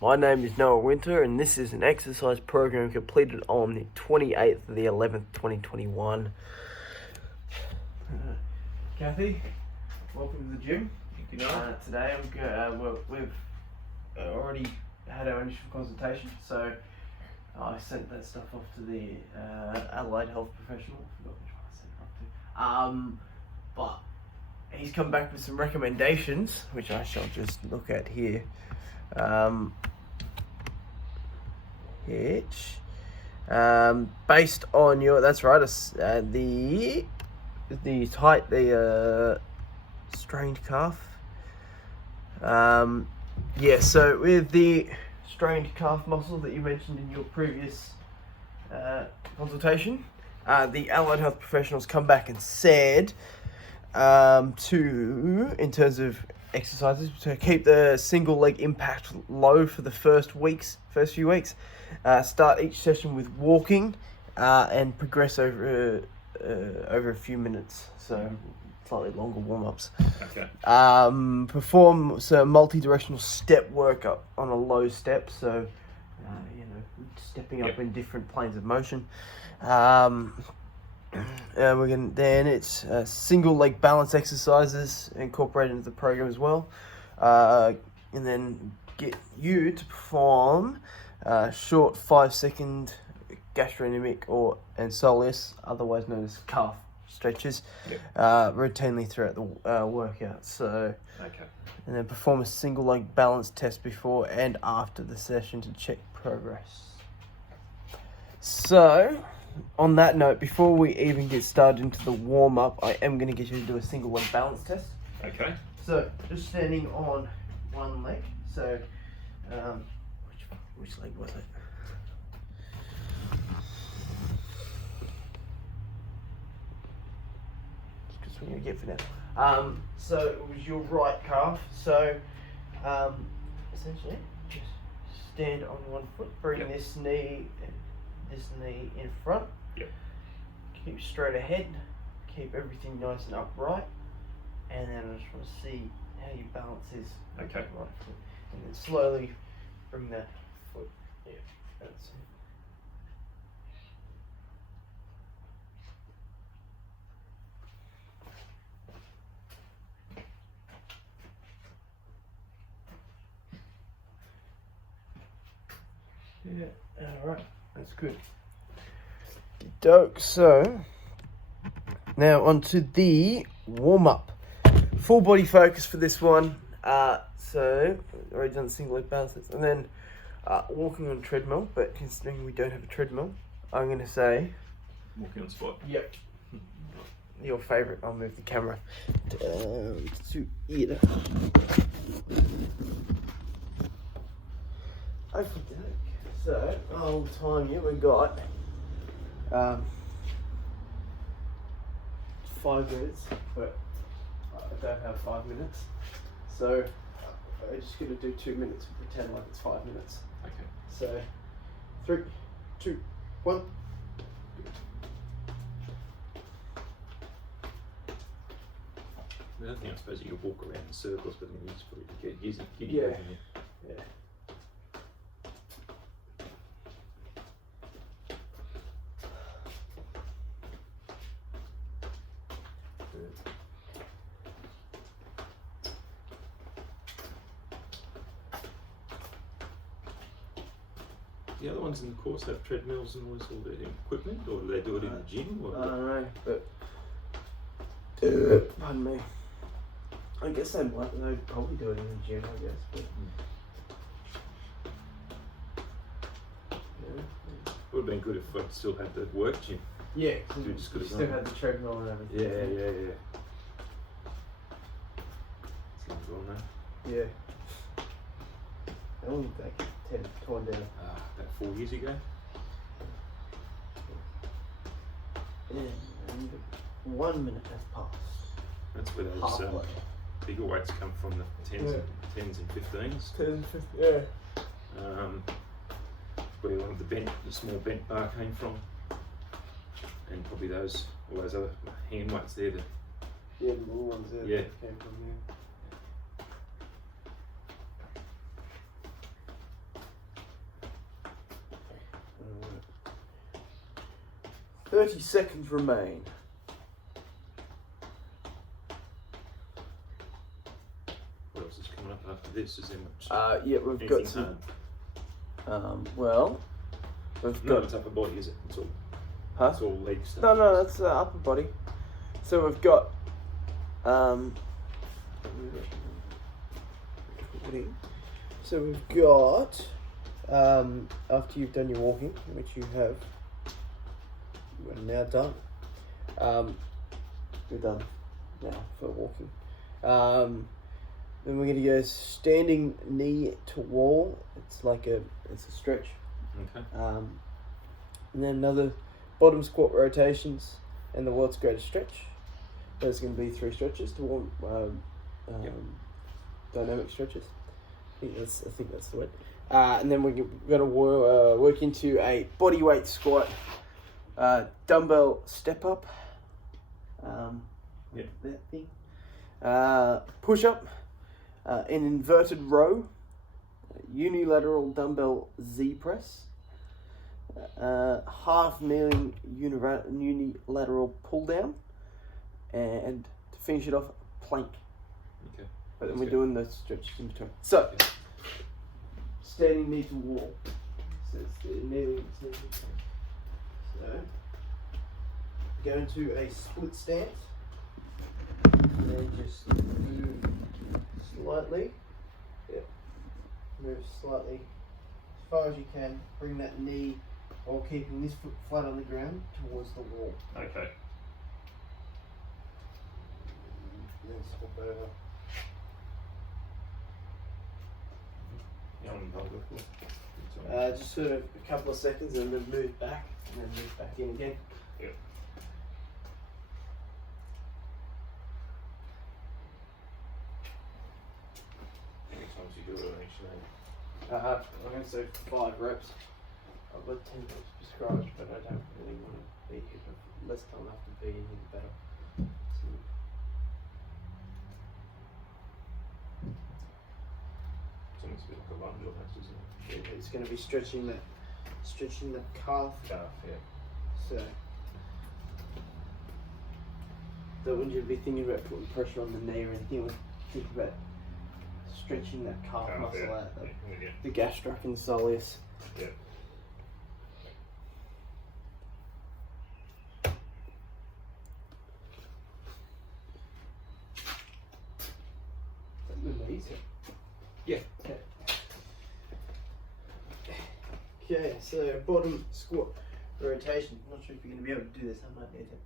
My name is Noah Winter, and this is an exercise program completed on the 28th of the 11th, 2021. Kathy, welcome to the gym. Thank you, Noah. Today we've already had our initial consultation, so I sent that stuff off to the Adelaide health professional. I forgot which one I sent it off to. But he's come back with some recommendations, which I shall just look at here. Based on your, that's right, the height, the strained calf. So with the strained calf muscle that you mentioned in your previous consultation, the allied health professionals come back and said in terms of exercises, to keep the single leg impact low for the first few weeks. Start each session with walking and progress over a few minutes, so slightly longer warm-ups. Okay. Perform some multi-directional step work up on a low step, so stepping up in different planes of motion. It's single leg balance exercises incorporated into the program as well, and then get you to perform short 5-second gastrocnemic and soleus, otherwise known as calf stretches, routinely throughout the workout. So, and then perform a single leg balance test before and after the session to check progress. So, on that note, before we even get started into the warm-up, I am going to get you to do a single leg balance test. Okay. So, just standing on one leg. So, which leg was it? Just what you get for now. So, it was your right calf. So, essentially, just stand on one foot, bring this knee in front. Yep. Keep straight ahead. Keep everything nice and upright. And then I just want to see how your balance is. Okay. Right foot. And then slowly bring that foot. Yeah, that's it. Yeah, alright. That's good. Doke. So, now onto the warm-up. Full body focus for this one. So, already done single leg balances. And then walking on treadmill, but considering we don't have a treadmill, I'm going to say... Walking on the spot. Yep. Your favourite. I'll move the camera down to here. Okay. So, I'll time you. We got 5 minutes, but I don't have 5 minutes. So, I'm just going to do 2 minutes and pretend like it's 5 minutes. Okay. So, 3, 2, 1. The other thing, I suppose, you could walk around in circles, but then you just probably get using Yeah. Yeah. The other ones in the course have treadmills and all this all their equipment, or do they do it in the gym? Or I don't know, but pardon me. I guess they'd probably do it in the gym, I guess. But it would have been good if I'd still had the work gym. yeah, You just could have still done had the treadmill and everything. Yeah. Sounds well, no? Yeah. How long did that get torn down? About 4 years ago. And 1 minute has passed. That's where those Halfway. bigger weights come from, the 10s and 15s. 10, 15, yeah. Where one of the small bent bar came from, and probably all those other hand weights there. Yeah, the little ones there. Yeah. Came from, 30 seconds remain. What else is coming up after this? Is there much? Yeah, we've anything got some. hard? Well, we've No, got. it's upper body, is it? It's all. Huh? It's all leg stuff. No, that's upper body. So we've got. So we've got. After you've done your walking, which you have. We're now done. We're done now for walking. Then we're gonna go standing knee to wall. It's a stretch. Okay. And then another bottom squat rotations and the world's greatest stretch. There's going to be 3 stretches to warm, dynamic stretches. I think that's the word. And then we're going to work into a body weight squat, dumbbell step up. That thing. Push up, an inverted row, unilateral dumbbell Z press, half kneeling unilateral pull down, and to finish it off, plank. Okay. But then we're doing the stretches in between. So, standing knee to wall. So it's kneeling. So, go into a split stance, and then just move slightly. Yep. Move slightly as far as you can. Bring that knee while keeping this foot flat on the ground towards the wall. Okay. And then swap over. Yeah, I'm cool. Just sort of a couple of seconds and then move back and then move back in again. Yep. How many times you do it each day? I'm going to say 5 reps. I've got 10 reps prescribed, but I don't really want to be here for less time after being here, the better. So, It's almost a bit like a lunge almost, isn't it? yeah, it's going to be stretching the calf. Calf, yeah. So wouldn't you be thinking about putting pressure on the knee or anything? You would think about stretching that calf muscle yeah. out, Yeah. the gastroc and soleus. Yeah. The knees. Yeah. Okay, so bottom squat rotation. I'm not sure if you're going to be able to do this. I might need to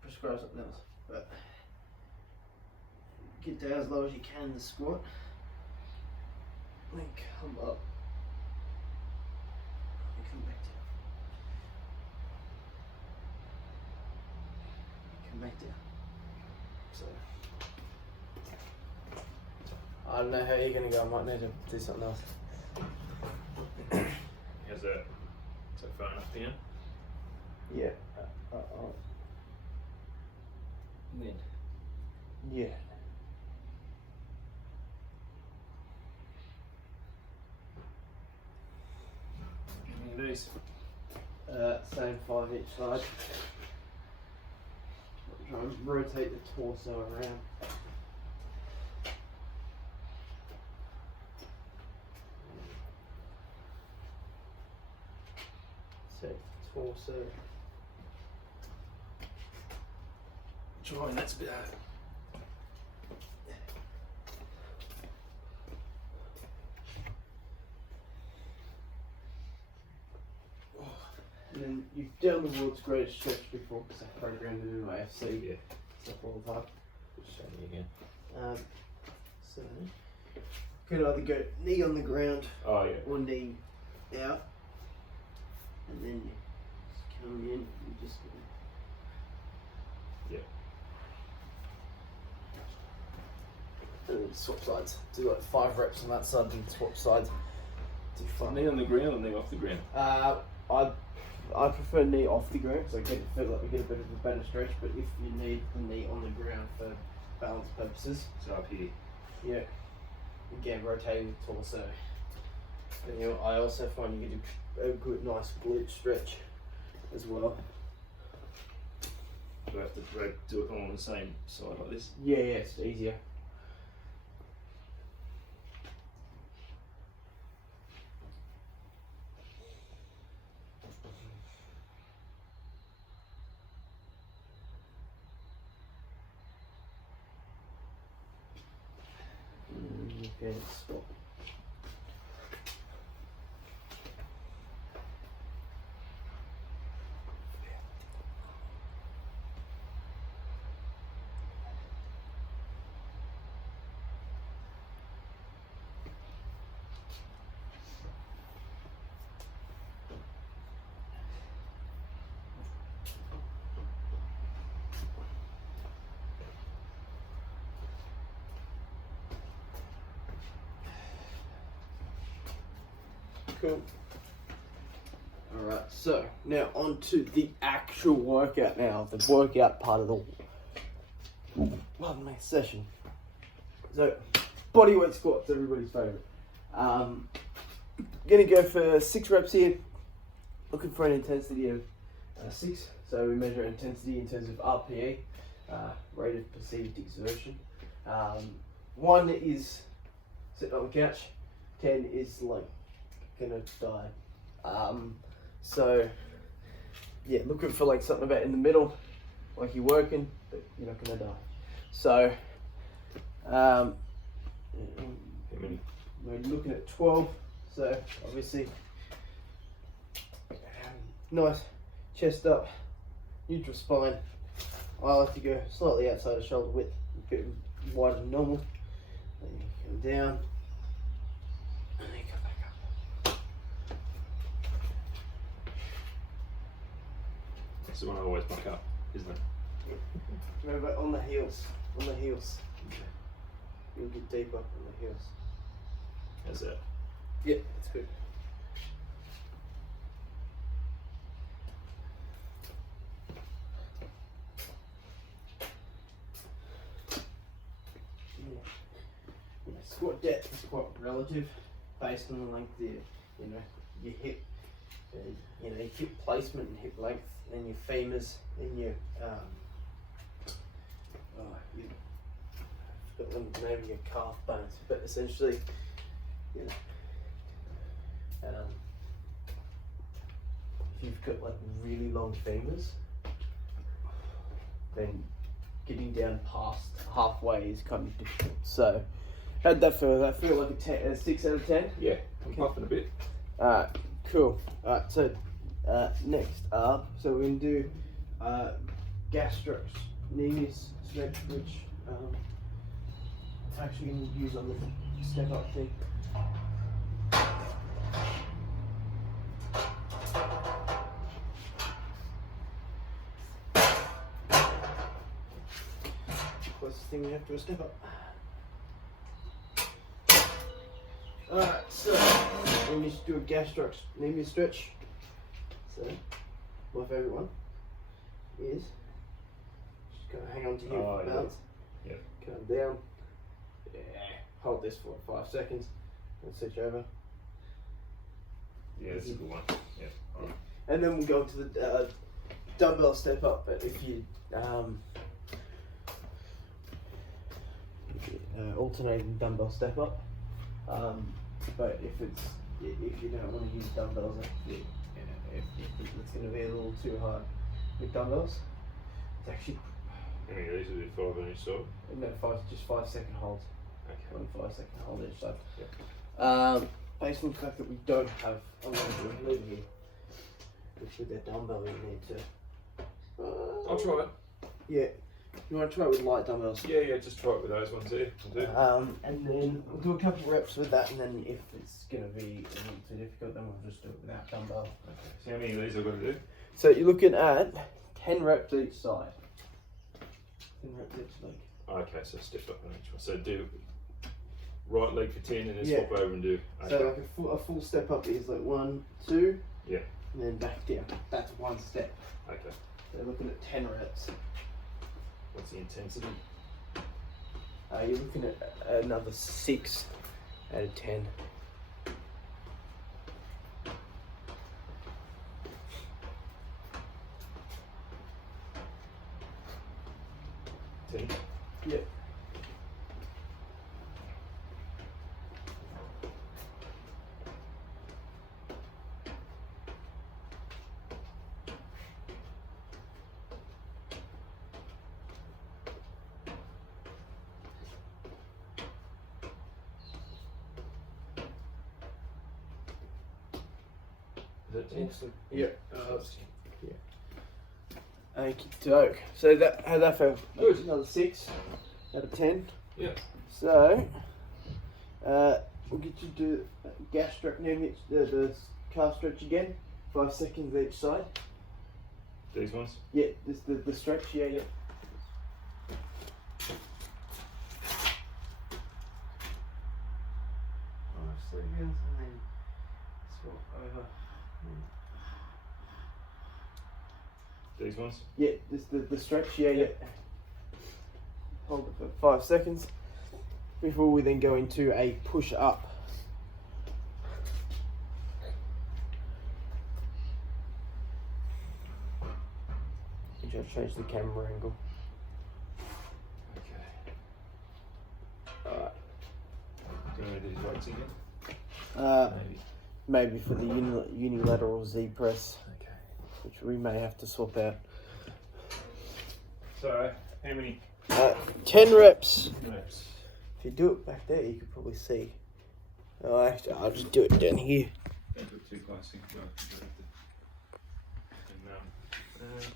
prescribe something else. But get down as low as you can in the squat. Then come up. And come back down. Come back down. So I don't know how you're going to go. I might need to do something else. How's that? Is that far enough down? Yeah. Then. Yeah. How many of these? Same 5 each side. Try and rotate the torso around. So torso. Try, that's a bit hard. And then you've done the world's greatest stretch before because I programmed it in my FC Yeah. stuff all the time. Just show me again. So you can either go knee on the ground Oh, yeah. or knee out, and then you just come in and just Yeah. and then swap sides. Do like 5 reps on that side and swap sides. Do 5. Knee on the ground or knee off the ground? I prefer knee off the ground because I feel like we get a bit of a better stretch. But if you need the knee on the ground for balance purposes, So up here. yeah, again rotating the torso. And I also find you get a good, nice glute stretch as well. Do I have to do it all on the same side like this? Yeah, it's easier. Okay, stop. Cool. Alright, so now on to the actual workout now, the workout part of the session. So, bodyweight squats, everybody's favourite. Gonna go for 6 reps here, looking for an intensity of 6. So we measure intensity in terms of RPE, rate of perceived exertion. 1 is sitting on the couch, 10 is like gonna die. So yeah, looking for like something about in the middle, like you're working, but you're not gonna die. So we're looking at 12. So obviously, nice chest up, neutral spine. I like to go slightly outside of shoulder width, a bit wider than normal. Then you come down, and then come back up. That's the one I always muck up, isn't it? Remember, on the heels, You'll get deep up on the heels. How's that? Yeah, that's good. Yeah, squat depth is quite relative based on the length of your hip, your hip placement and hip length, and your femurs, and your I've got the name of your calf bones, but essentially, if you've got like really long femurs, then getting down past halfway is kind of difficult. So, how'd that feel? That feel like a 6 out of 10? Yeah, I'm puffing a bit. Cool. So next up, so we're gonna do gastrocnemius stretch, which it's actually gonna use on the step up thing. Closest thing we have to a step up. Alright, so we need to do a gastrocnemius stretch. So, my favourite one is just gonna hang on to here for balance. Yeah. Come down. Yeah. Hold this for 5 seconds and switch over. Yeah, that's a good one. Yeah. All right. And then we'll go to the dumbbell step up. But if you alternating dumbbell step up, but if you don't want to use dumbbells, if it's going to be a little too hard with dumbbells, it's actually How many of these will do 5 on each side? no, just 5 second holds. Okay. 1 5 second hold each side. Yep. Based on the fact that we don't have a lot of movement here, which with that dumbbell you need to. I'll try it. Yeah. You want to try it with light dumbbells? Yeah, just try it with those ones here. I'll do. And then we'll do a couple of reps with that, and then if it's going to be a little too difficult, then we'll just do it without dumbbell. Okay. So how many of these I've got to do? So you're looking at 10 reps each side. 10 reps each leg. Okay, so step up on each one. So do right leg for 10 and then Yeah. swap over and do. Okay. So like a full step up is like 1, 2, Yeah. and then back down. That's one step. Okay. So you're looking at 10 reps. What's the intensity? You're looking at another 6 out of 10. Is that 10? Awesome. Yeah. That's 10. Okie doke. So how'd that feel? Good. Another 6 out of 10. Yeah. So, we'll get you to do gas stretch now, the calf stretch again. 5 seconds each side. These ones? Yeah, this the stretch, yeah. 5 seconds and then swap over. These ones? Yeah, this the stretch, yeah. Hold it for 5 seconds before we then go into a push up. You just change the camera angle. Okay. Alright. Do you want to do these weights again? Maybe. Maybe. Maybe for the unilateral Z press, Okay. which we may have to swap out. So, how many 10 reps. reps? If you do it back there, you could probably see. Oh, actually, I'll just do it down here. Don't do it too close. I think we'll have to do it.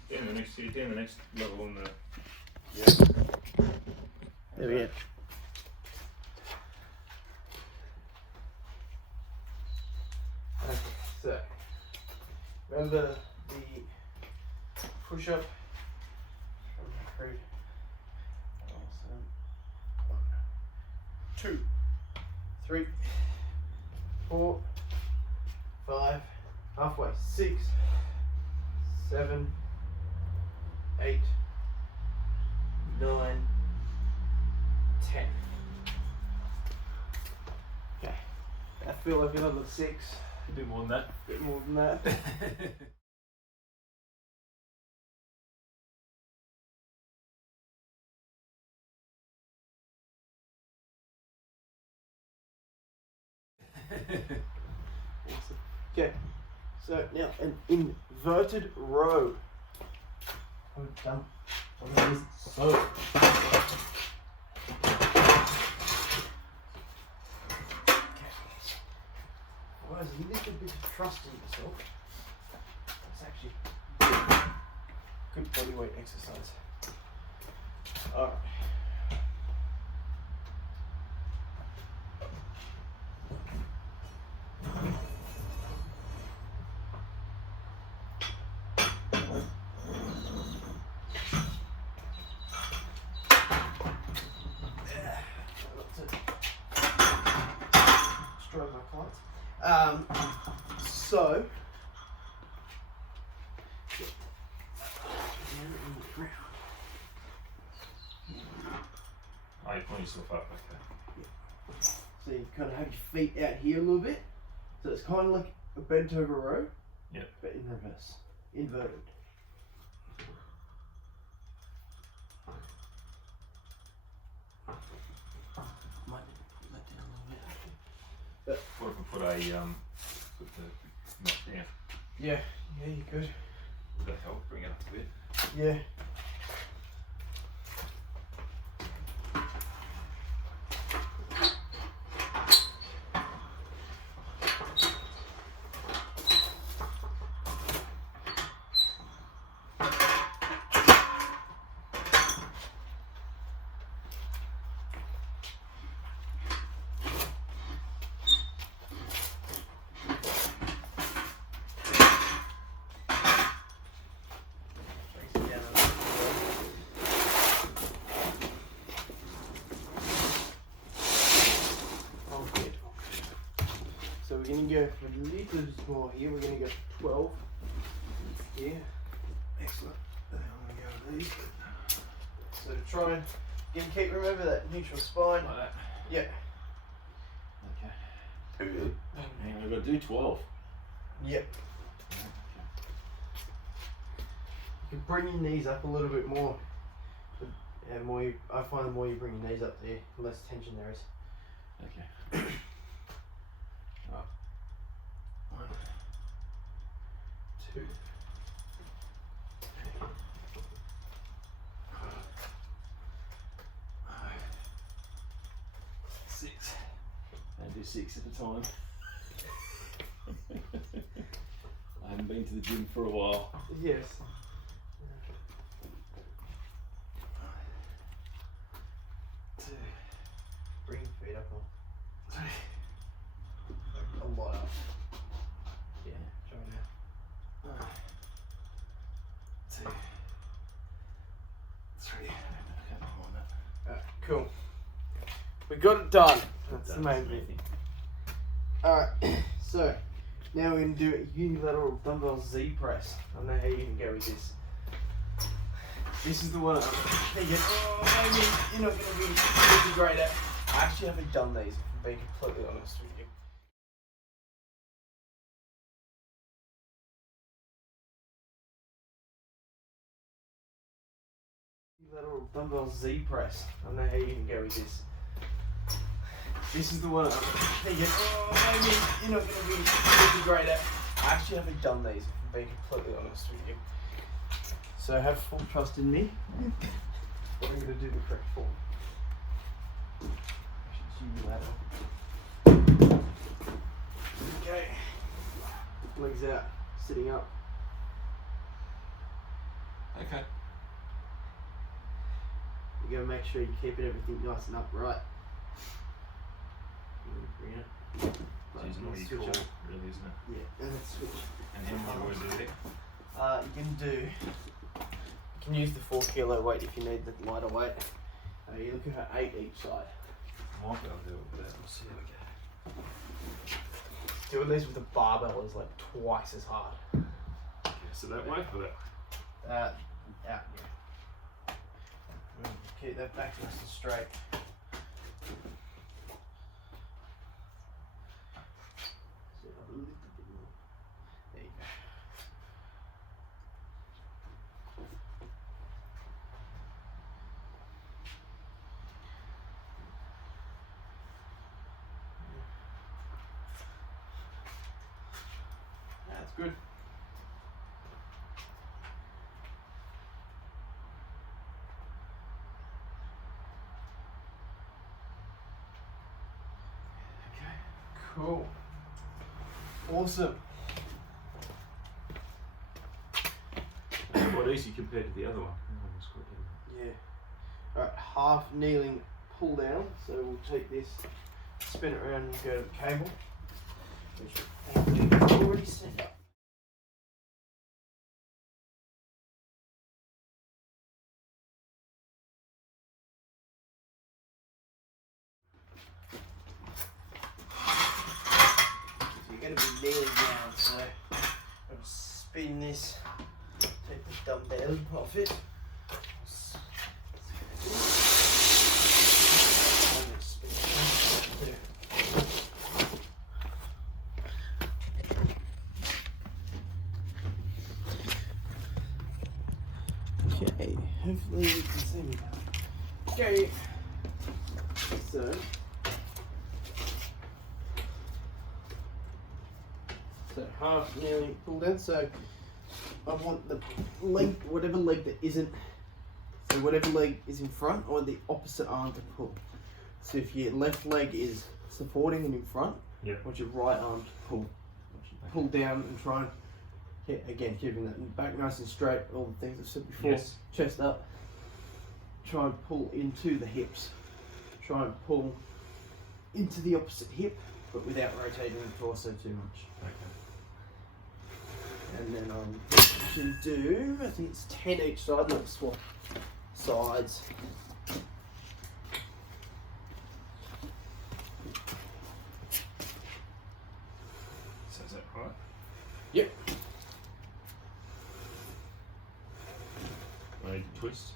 And, down the next level on the. Yeah. There we go. Okay, so remember the push up from Creed. Awesome. 2, 3, 4, 5, halfway, 6, 7, 8, 9, 10. Okay, I feel like another 6. A bit more than that. A bit more than that. Awesome. Okay, so now an inverted row. Oh, dumb. So. Well, there's a little bit of trust in yourself. That's actually good body weight exercise. Alright. Destroy my clients. So Oh, you pull yourself up, okay. so you kind of have your feet out here a little bit. So it's kind of like a bent over row. Yep. But in reverse, inverted. Might let down a little bit. What if we put put the mat down? Yeah, you could. Would that help bring it up a bit? Yeah. So we're going to go for a little bit more here. We're going to go for 12 here. Excellent. And then I'm going to go with these. So to try and again, remember that neutral spine. Like that? Yeah. Okay. And we've got to do 12. Yep. You can bring your knees up a little bit more. And I find the more you bring your knees up there, the less tension there is. Okay. Right. 1, 2, 3, 4, 5, 6. And do 6 at a time. haven't been to the gym for a while. Yes. Bring your feet up more. A lot up. Yeah, try now. 2, 3. Alright, cool. We got it done. That's the main thing. Alright, so now we're going to do a unilateral dumbbell Z press. I don't know how you can go with this. This is the one I'm thinking, oh, maybe you're not going to be great at. I actually haven't done these, if I'm being completely honest with you. Unilateral dumbbell Z press. I don't know how you can go with this. This is the one I'm thinking, oh, maybe you're not going to be great at. I actually haven't done these, if I'm being completely honest with you. So have full trust in me. But I'm going to do the correct form. Unilateral. Okay. Legs out, sitting up. Okay. You gotta make sure you're keeping everything nice and upright. Bring it. It's not your core, really, isn't it? Yeah, and then switch. And how many words are there? You can use the 4 kilo weight if you need the lighter weight. You're looking for 8 each side. I might be able to do it with that. We'll see how we go. Doing these with a barbell is like twice as hard. Okay, so that way for that. Out, yeah. Keep that back nice and straight. So a little bit more. There you go. That's good. Cool. Awesome. Quite easy compared to the other one. Yeah. Alright, half kneeling pull down. So we'll take this, spin it around and go to the cable, which I've already set up. You're going to be kneeling down, so I'm spin this, take the dumbbell off it. Okay, hopefully you can see me. Okay, so half nearly pulled in, so I want the leg, whatever leg that isn't, so whatever leg is in front, I want the opposite arm to pull. So if your left leg is supporting and in front, I want your right arm to pull. Pull down and try and hit, again, keeping that back nice and straight, all the things I've said before. Yes. Chest up, try and pull into the hips. Try and pull into the opposite hip, but without rotating the torso too much. Okay. And then you can do, I think it's 10 each side, let's swap sides. So is that right? Yep. I need to twist.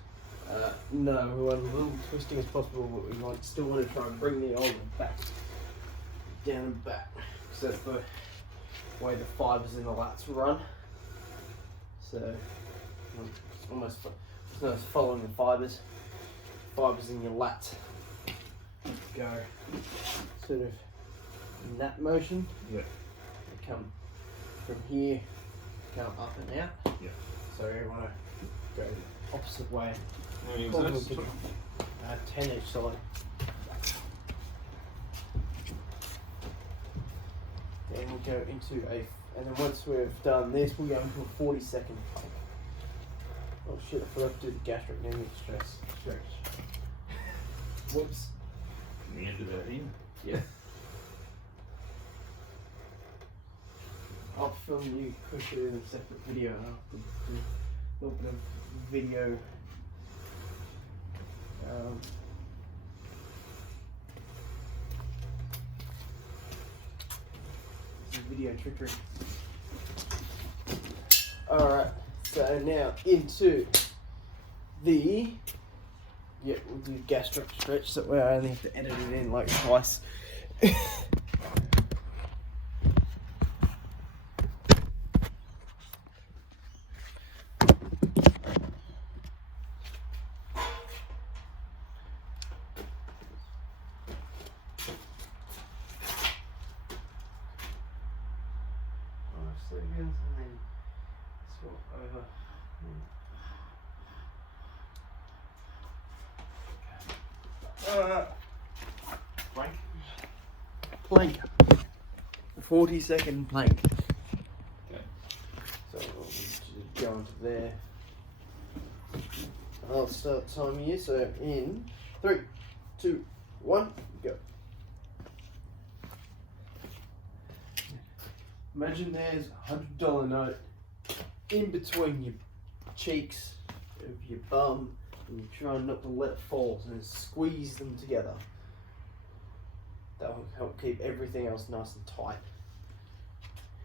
No, we want a little twisting as possible, but we still want to try and bring the elbow back, down and back, because that's the way the fibers in the lats run. So it's almost following the fibers in your lats go sort of in that motion. Yeah. They come from here, come up and out. Yeah. So you want to go the opposite way. How many was this? 10 each side. Then we'll go into and then once we've done this, we'll go into a 40-second plank. Oh shit, I forgot to do the gastrocnemic stretch. Whoops. The end of that in. Yeah. I'll film you quickly in a separate video. I'll do a little bit of video. Video trickery. Alright, so now into the we'll do gastric stretch, so I only have to edit it in like twice. Seconds and then swap over. Plank. 40-second plank. Okay. So we'll just go into there. I'll start timing you. So in 3, 2, 1, go. Imagine there's a $100 note in between your cheeks of your bum, and you're trying not to let it fall, so squeeze them together. That will help keep everything else nice and tight.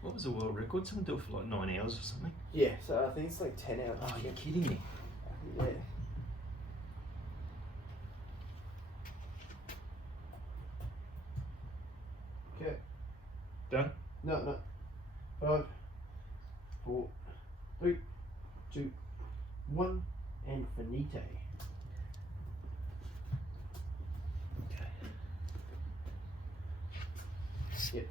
What was the world record? Someone do it for like 9 hours or something? Yeah, so I think it's like 10 hours. Oh, you're kidding me. Yeah. Okay. Done? No. 5, 4, 3, 2, 1, and finite. Okay. Yep.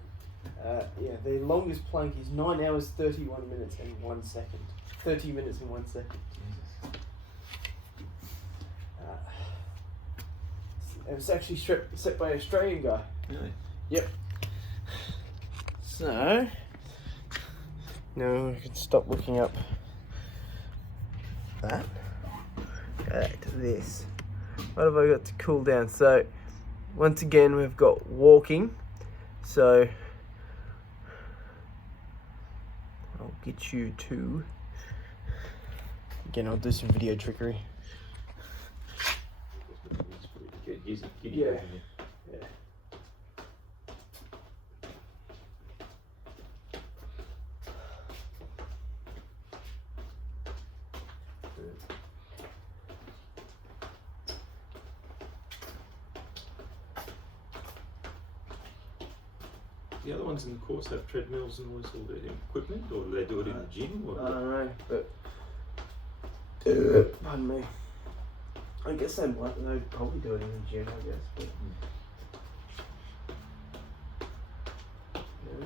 Yeah, the longest plank is 9 hours, 31 minutes and 1 second. 30 minutes and 1 second. Jesus. It was actually set by an Australian guy. Really? Yep. So, now we can stop looking up that. Go back to this. What have I got to cool down? So, once again, we've got walking. So, I'll get you to. Again, I'll do some video trickery. Yeah. Yeah. The other ones in the course have treadmills and all this all the equipment, or do they do it in the gym? Or I don't know, but pardon me. I guess they might. They'd probably do it in the gym, I guess. But, yeah.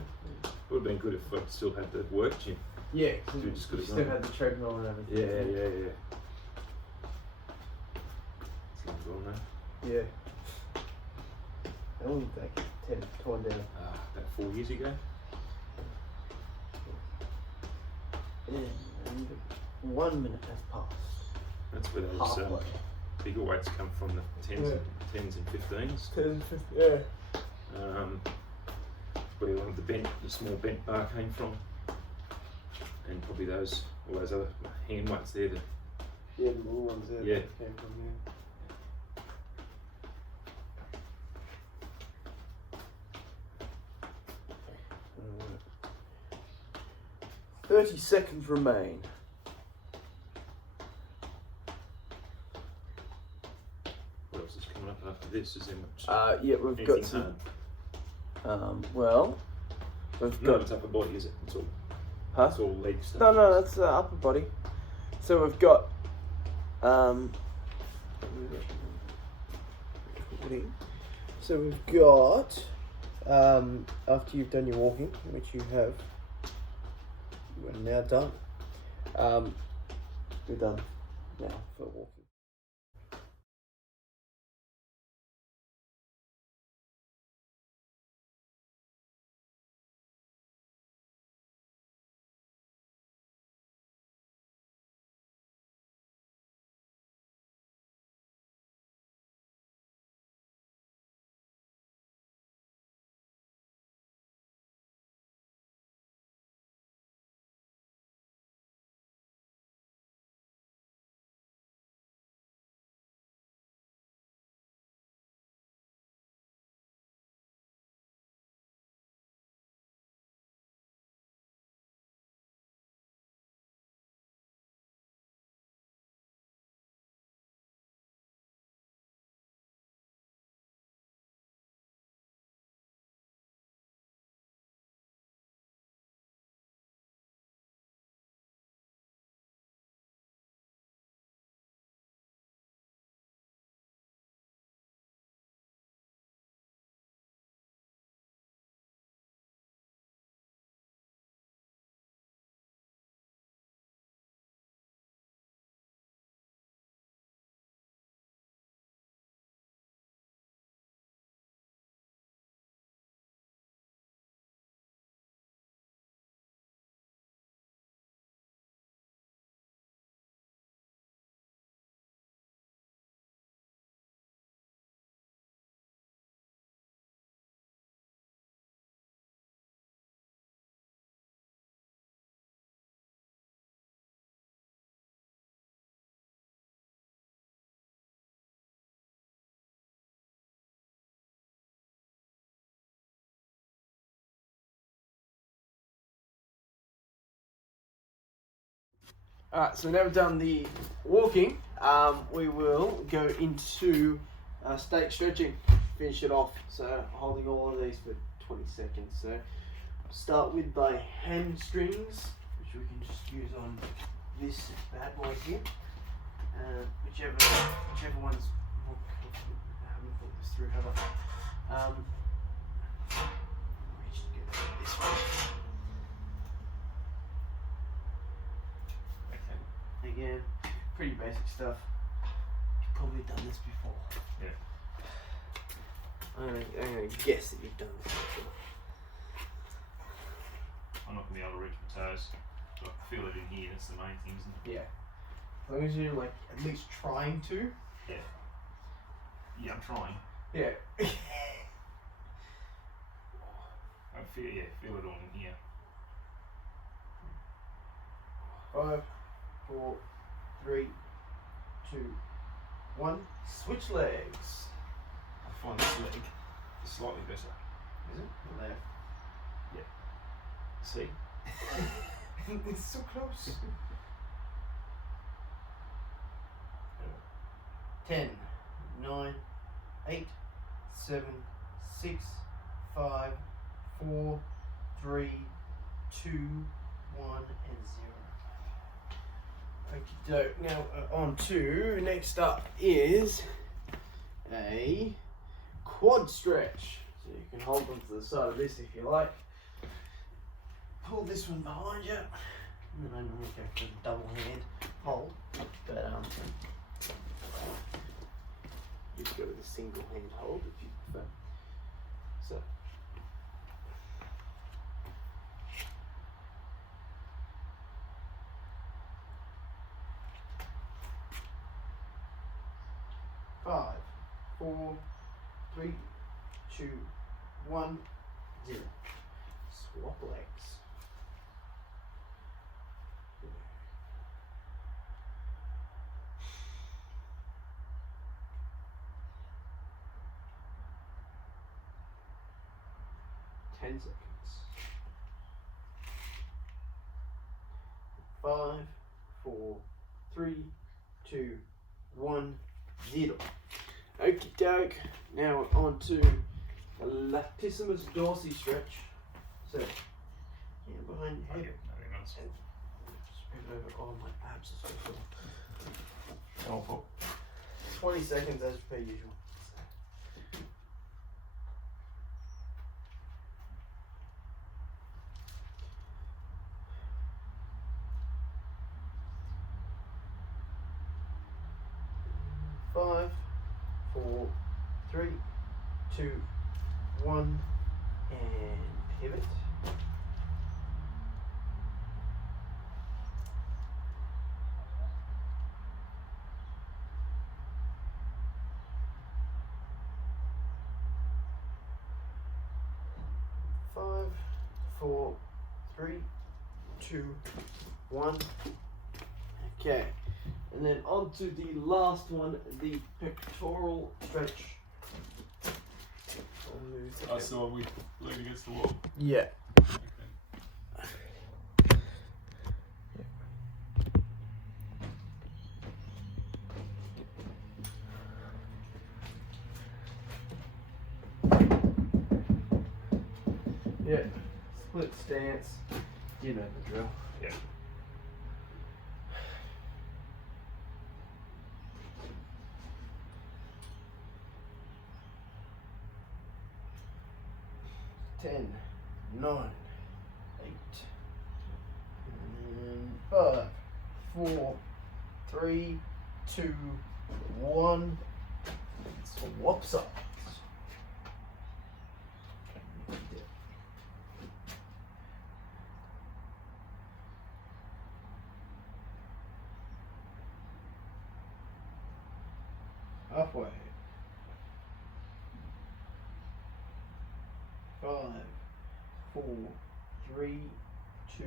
Would have been good if I still had the work gym. Yeah, You just could have still done had the treadmill and everything. Yeah. It's long gone now. Yeah. How long did that get torn down? About 4 years ago. And 1 minute has passed. That's where those Halfway. bigger weights come from, the 10s and 15s. 10, 15, yeah. Where the small bent bar came from, and probably all those other hand weights there. Yeah, the little ones there. Yeah. That came from, yeah. 30 seconds remain. What else is coming up after this? Is there much? Yeah, we've got anything some. hard? Well, we've No, got. it's upper body, is it? It's all. Huh? It's all leg stuff. No, that's upper body. So we've got. So we've got. After you've done your walking, which you have. You are now done. We're done now for walking. Alright, so now we've done the walking, we will go into stake stretching, finish it off. So holding all of these for 20 seconds. So start with my hamstrings, which we can just use on this bad boy here. Whichever one's more comfortable. I haven't thought this through, have I? We just get this one. Again, pretty basic stuff. You've probably done this before. Yeah. I'm gonna guess that you've done this before. I'm not gonna be able to reach my toes. So I can feel it in here. That's the main thing, isn't it? Yeah. As long as you're like at least trying to. Yeah. Yeah, I'm trying. Yeah. I feel it all in here. 5, 4, 3, 2, 1. Switch legs. I find this leg slightly better. Is it? The left. See? It's so close. 10, 9, 8, 7, 6, 5, 4, 3, 2, 1, and 0. Okie doke. Now on to next up is a quad stretch. So you can hold them to the side of this if you like. Pull this one behind you. And then I normally go for a double hand hold. But you can go with a single hand hold if you prefer. So. Five, 4, 3, 2, 1, 0. Swap legs. Seconds. 5, 4, 3, 2, 1, 0. Okie doke. Now we're on to a latissimus dorsi stretch. So, hand behind your head. Just move over. Oh, my abs are so full. Oh, for 20 seconds as per usual. 5, 4, 3, 2, 1, and pivot. Five, 4, 3, 2, 1. Okay. And then on to the last one, the pectoral stretch. I saw we lean against the wall. Yeah. Okay. Yeah. Split stance. You know the drill. Yeah. Ten, 9, 8, and 5, 4, 3, 2, 1. Swap sides. Halfway. 5, 4, 3, 2,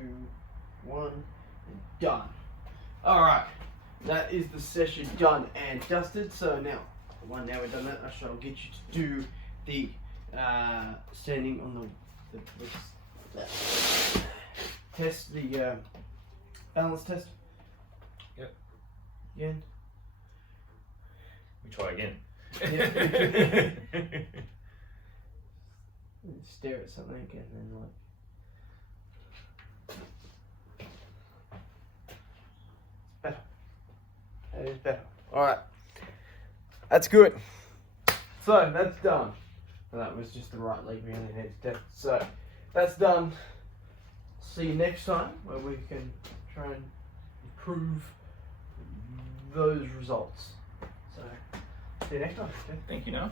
1, and done. Alright, that is the session done and dusted. So now we've done that, I shall get you to do the standing on the test, the balance test. Yep. Again. We try again. Stare at something and then like. It's better. That is better. Alright. That's good. So that's done. And that was just the right leg we only need to test. So that's done. See you next time where we can try and improve those results. So see you next time. Thank you, Noah.